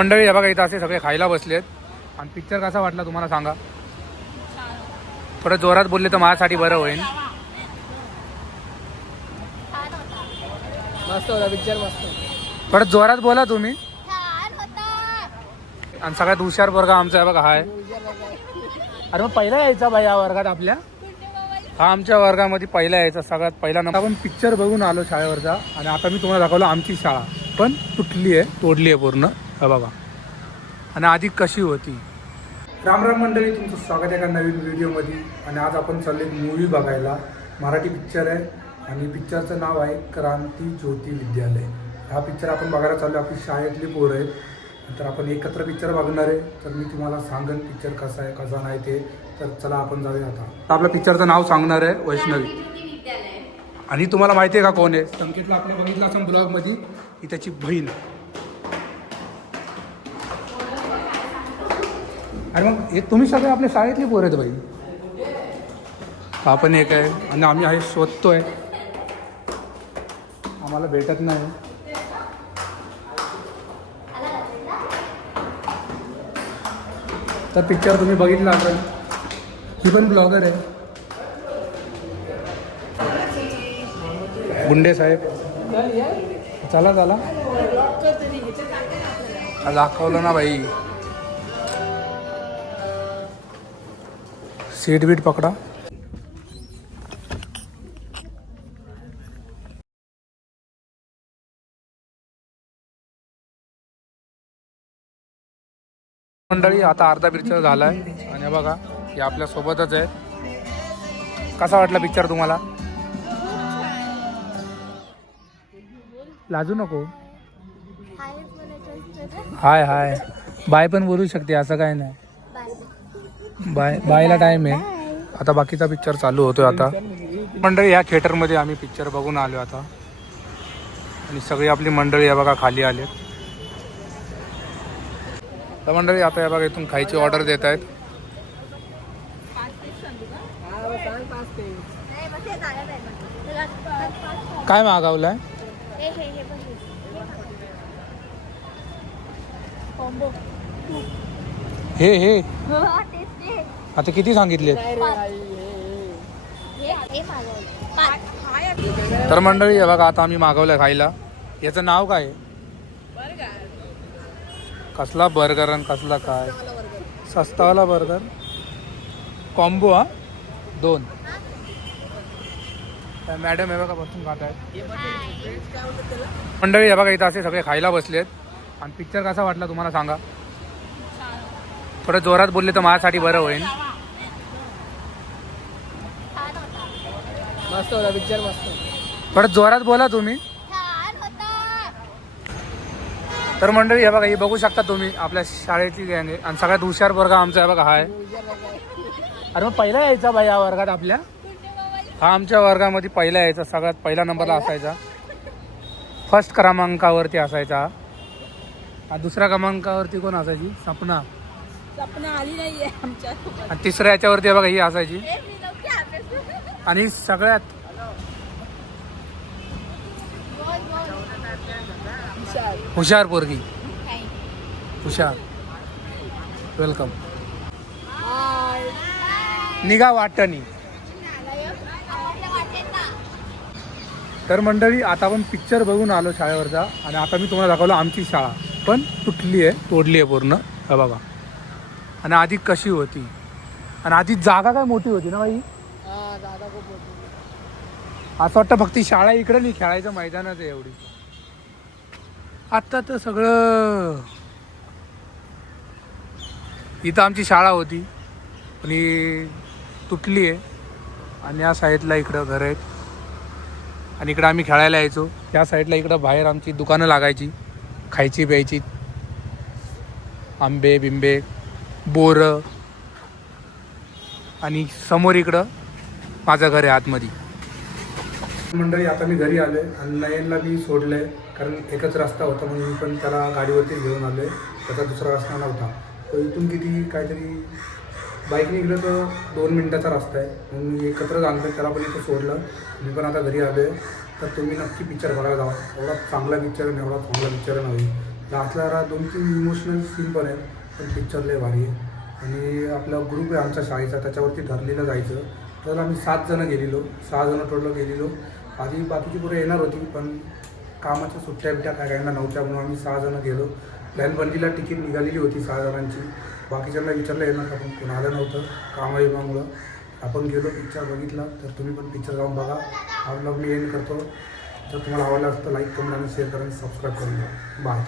मंडळी हे बघा इथं असे सगळे खायला बसलेत आणि पिक्चर कसा वाटला तुम्हाला सांगा. थोडं जोरात बोलले तर माझ्यासाठी बरं होईल. मस्त होता पिक्चर, मस्त. थोडं जोरात बोला तुम्ही. आणि सगळ्यात हुशार वर्ग आमचा आहे बघा हाय. अरे मग पहिला यायचा बाई या वर्गात आपल्या. हा आमच्या वर्गामध्ये पहिला यायचा, सगळ्यात पहिला नंबर. आपण पिक्चर बघून आलो शाळेवरचा आणि आता मी तुम्हाला दाखवलं आमची शाळा पण तुटली आहे, तोडली आहे पूर्ण. हा बघा आणि आधी कशी होती. राम राम मंडळी, तुमचं स्वागत आहे एका नवीन व्हिडिओमध्ये. आणि आज आपण चाललो एक मूवी बघायला. मराठी पिक्चर आहे आणि पिक्चरचं नाव आहे क्रांती ज्योती विद्यालय. हा पिक्चर आपण बघायला चाललो. आपली शाळेतली पोरं आहेत, तर आपण एकत्र पिक्चर बघणार आहे. तर मी तुम्हाला सांगेन पिक्चर कसा आहे कसा नाही ते. तर चला आपण जाऊया आता. आपल्या पिक्चरचं नाव सांगणार आहे वैष्णवी. आणि तुम्हाला माहिती आहे का कोण आहे? संकेतला आपल्या बघितलं असं ब्लॉगमध्ये, ही त्याची बहीण. अरे मग हे तुम्ही सगळे आपल्या शाळेतली पोरं आहेत बाई. आपण एक आहे आणि आम्ही आहे शोधतोय, आम्हाला भेटत नाही. तर पिक्चर तुम्ही बघितला असेल. ही पण ब्लॉगर आहे, गुंडे साहेब. चला चला, दाखवलं ना बाई. सीट बीट पकडा. मंडळी आता अर्धा पिक्चर झालाय आणि बघा हे आपल्या सोबतच आहे. कसा वाटला पिक्चर तुम्हाला? लाजू नको. हाय हाय बाय पण बोलू शकते, असं काय नाही. बाय बायला टाइम आहे आता. बाकीचा पिक्चर चालू होतोय आता. मंडळी ह्या थिएटरमध्ये आम्ही पिक्चर बघून आलो आता आणि सगळी आपली मंडळी या बघा खाली आले. तर मंडळी आता या बघा इथून खायची ऑर्डर देत आहेत. काय मागवलंय? हे हे आता किती सांगितले? तर मंडळी हे बघा आता आम्ही मागवलंय खायला. याचं नाव काय? कसला बर्गर आणि कसला काय? सस्तावाला बर्गर कॉम्बो. हा 2. मॅडम हे बघा बसून खात आहेत. मंडळी हे बघा इथं असे सगळे खायला बसलेत आणि पिक्चर कसा वाटला तुम्हाला सांगा. थोडं जोरात बोलले तर माझ्यासाठी बरं होईल. मस्त होता पिक्चर, मस्त. थोडं जोरात बोला तुम्ही. तर मंडळी हे बघा ही बघू शकता तुम्ही आपल्या शाळेतली गँग आहे आणि सगळ्यात हुशार वर्ग आमचा आहे बघा हाय. अरे मग पहिला यायचा बाई या वर्गात आपल्या. हा आमच्या वर्गामध्ये पहिला यायचा, सगळ्यात पहिला नंबरला असायचा. फर्स्ट क्रमांकावरती असायचा. दुसऱ्या क्रमांकावरती कोण असायची? सपना. सपना आली नाहीये आमच्या. आणि तिसऱ्या याच्यावरती बघा ही असायची. आणि सगळ्यात हुशार पोरगी. हुशार. वेलकम. निघा वाटणी. तर मंडळी आता आपण पिक्चर बघून आलो शाळेवरचा आणि आता मी तुम्हाला दाखवलं आमची शाळा पण तुटली आहे, तोडली आहे पूर्ण. हा बघा आणि आधी कशी होती. आणि आधी जागा काय मोठी होती ना बाई. असं वाटतं फक्त शाळा इकडे नाही, खेळायचं मैदानच आहे एवढी. आता तर सगळं. इथं आमची शाळा होती पण ही तुटली आहे. आणि या साईडला इकडं घर आहेत आणि इकडं आम्ही खेळायला यायचो. या साईडला इकडं बाहेर आमची दुकानं लागायची खायची प्यायची. आंबे बिंबे बोरं. आणि समोर इकडं माझं घर आहे आतमध्ये. मंडळी आता मी घरी आलो आहे आणि नयनला मी सोडलं आहे कारण एकच रस्ता होता म्हणून मी पण त्याला गाडीवरतीच घेऊन आलो आहे. त्याचा दुसरा रस्ता नव्हता. तर इथून किती काहीतरी बाईकने गेलं तर 2 मिनिटाचा रस्ता आहे म्हणून मी एकत्रच आणलं. त्याला पण इथं सोडलं. मी पण आता घरी आलो आहे. तर तुम्ही नक्की पिक्चर बघायला जावा. एवढा चांगला पिक्चर आहे, एवढा चांगला पिक्चर नाही. लास्टला 2-3 इमोशनल सीन पण आहेत, पण पिक्चर लय भारी आहे. आणि आपला ग्रुप आहे आमच्या शाळेचा, त्याच्यावरती ठरलेलं जायचं. तर आम्ही 7 जण गेलेलो, 6 जण टोटल गेलेलो. आधी बाकीची पुढे येणार होती, पण कामाच्या सुट्ट्या बिट्ट्या काय काहींना नव्हत्या, म्हणून आम्ही 6 जण गेलो. प्लॅन बनलीला तिकीट निघालेली होती 6 जणांची. बाकीच्यांना विचारलं येणार का, पण कोण आलं नव्हतं कामाविमामुळं. आपण गेलो, पिक्चर बघितला. तर तुम्ही पण पिक्चर जाऊन बघा. हा ब्लॉग मी एंड करतो. जर तुम्हाला आवडला असेल तर लाईक, कमेंट आणि शेअर करा आणि सबस्क्राईब करून द्या. बाय.